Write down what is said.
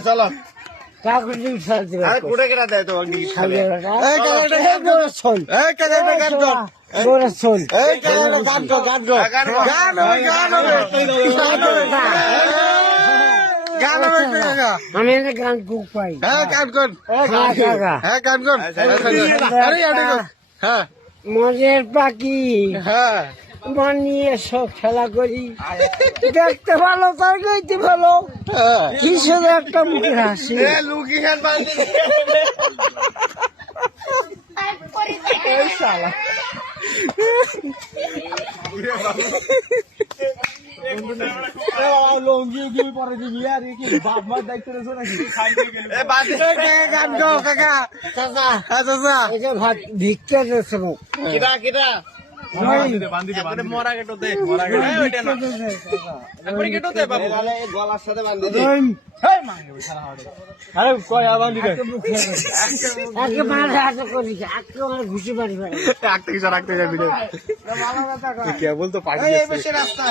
চলো কাকুটি ছাড়তে কুড়ে কেনা দেয় তো গোরা শোন আমি একটা গান কুক পাই মজের পাখি বানিয়ে সব খেলা করি দেখতে ভালো তার গাইতে ভালো কিসের একটা মুখে হাসি ভিক্ষা মরা কেটো দে গলার সাথে বান্ধি দে আরে কয়া বান্ধি দে ঘুষি মারি রাখতে যাবি কে বলতো পাখি রাস্তা